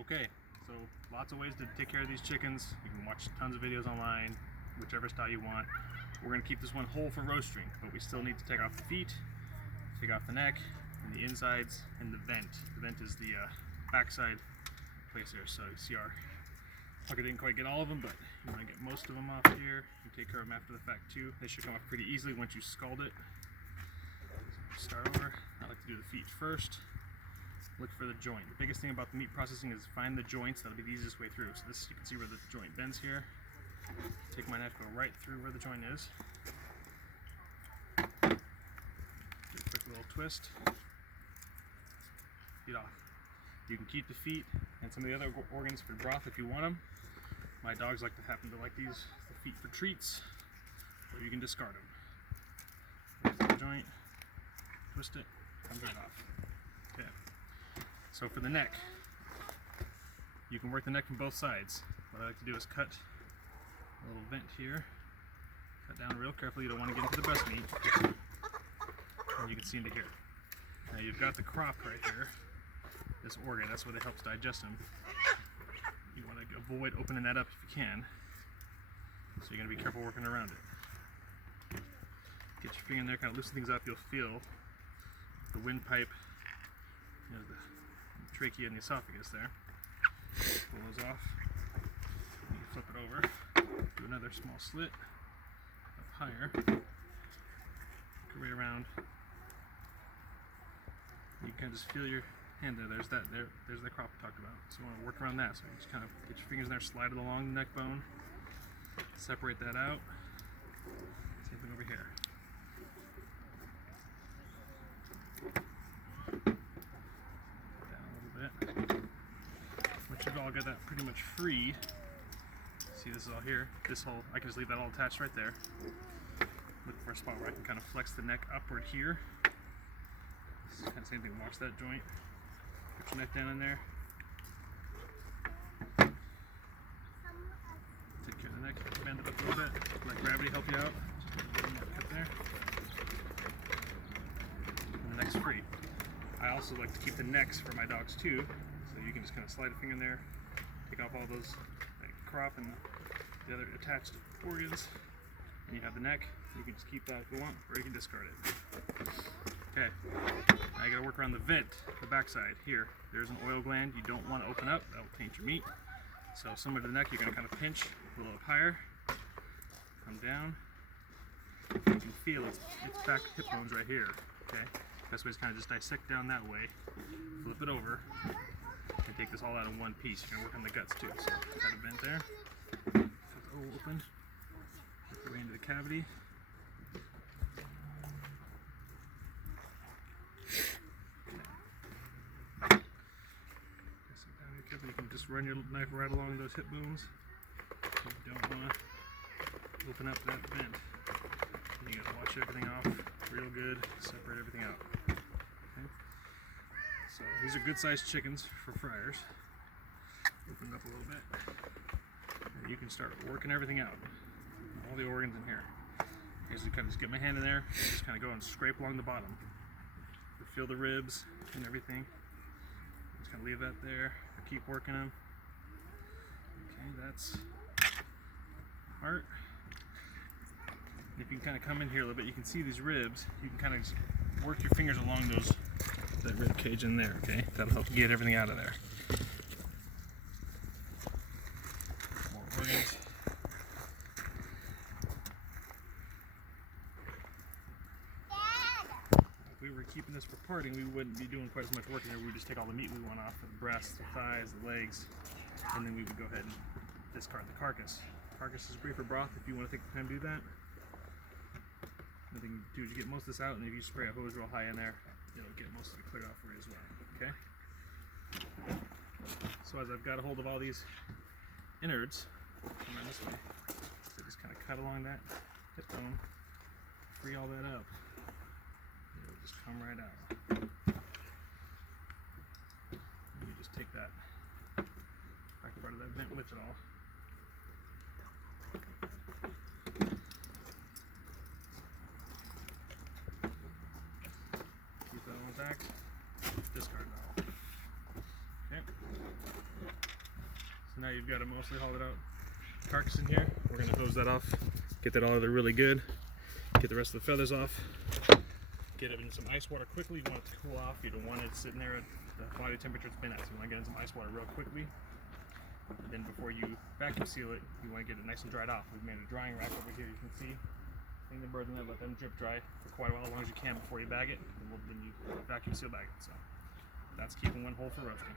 Okay, so lots of ways to take care of these chickens. You can watch tons of videos online, whichever style you want. We're going to keep this one whole for roasting, but we still need to take off the feet, take off the neck, and the insides, and the vent. The vent is the backside place here, so you see our Tucker didn't quite get all of them, but you want to get most of them off here. You take care of them after the fact too. They should come off pretty easily once you scald it. Start over. I like to do the feet first. Look for the joint. The biggest thing about the meat processing is find the joints. That'll be the easiest way through. So this, you can see where the joint bends here. Take my knife, go right through where the joint is. Do a quick little twist. Feet off. You can keep the feet and some of the other organs for broth if you want them. My dogs happen to like the feet for treats, or you can discard them. There's the joint. Twist it. Comes right off. Okay. So for the neck, you can work the neck from both sides. What I like to do is cut a little vent here. Cut down real carefully. You don't want to get into the breast meat. And you can see into here. Now you've got the crop right here. This organ, that's what it helps digest them. You want to avoid opening that up if you can. So you're going to be careful working around it. Get your finger in there, kind of loosen things up. You'll feel the windpipe, you know, the trachea and the esophagus there. Pull those off. You flip it over. Do another small slit up higher. Go right around. You can just feel your hand there. There's the crop we talked about. So you want to work around that. So you just kind of get your fingers in there, slide it along the neck bone, separate that out. Same thing over here. Down a little bit. Once you've all got that pretty much free, see this is all here. This whole, I can just leave that all attached right there. Look for a spot where I can kind of flex the neck upward here. This is kind of the same thing. Watch that joint. Put your neck down in there. Take care of the neck. Bend it up a little bit. Let gravity help you out. Just a little more cut there. And the neck's free. I also like to keep the necks for my dogs too. So you can just kind of slide a finger in there, take off all those crop and the other attached organs, and you have the neck. You can just keep that if you want, or you can discard it. Okay, now you gotta work around the vent, the backside here. There's an oil gland you don't want to open up, that will taint your meat. So similar to the neck, you're gonna kind of pinch a little up higher, come down. You can feel its back hip bones right here. Okay, best way is kind of just dissect down that way, flip it over, and take this all out in one piece. You're gonna work on the guts too. So got a vent there, flip it all open, work your way into the cavity. You can just run your knife right along those hip bones. You don't want to open up that vent. You gotta wash everything off real good, separate everything out. Okay. So these are good sized chickens for fryers. Open it up a little bit. And you can start working everything out. All the organs in here. I just kind of get my hand in there, just kind of go and scrape along the bottom. You feel the ribs and everything. Just kind of leave that there. Keep working them. Okay, that's heart. If you can kind of come in here a little bit, you can see these ribs. You can kind of just work your fingers along that rib cage in there. Okay, that'll help get everything out of there. More organs. If we were keeping this for parting, we wouldn't be doing quite as much work in here. We would just take all the meat we want off, the breasts, the thighs, the legs, and then we would go ahead and discard the carcass. Carcass is great for broth if you want to take the time to do that. Another thing you do is you get most of this out, and if you spray a hose real high in there, it'll get most of it cleared off for you as well. Okay? So as I've got a hold of all these innards, come around this way, so just kind of cut along that hip bone, free all that up. It'll just come right out. And you just take that back part of that vent with it all. Keep that all back. Discard it all. Okay. Now you've got it mostly hollowed out carcass in here. We're going to hose that off, get that all of there really good, get the rest of the feathers off, get it in some ice water quickly. You want it to cool off. You don't want it sitting there at the body temperature it's been at. So you want to get in some ice water real quickly. And then before you vacuum seal it, you want to get it nice and dried off. We've made a drying rack over here, you can see. Hang the birds in there, let them drip dry for quite a while, as long as you can before you bag it. And then you vacuum seal bag it. So that's keeping one whole for roasting.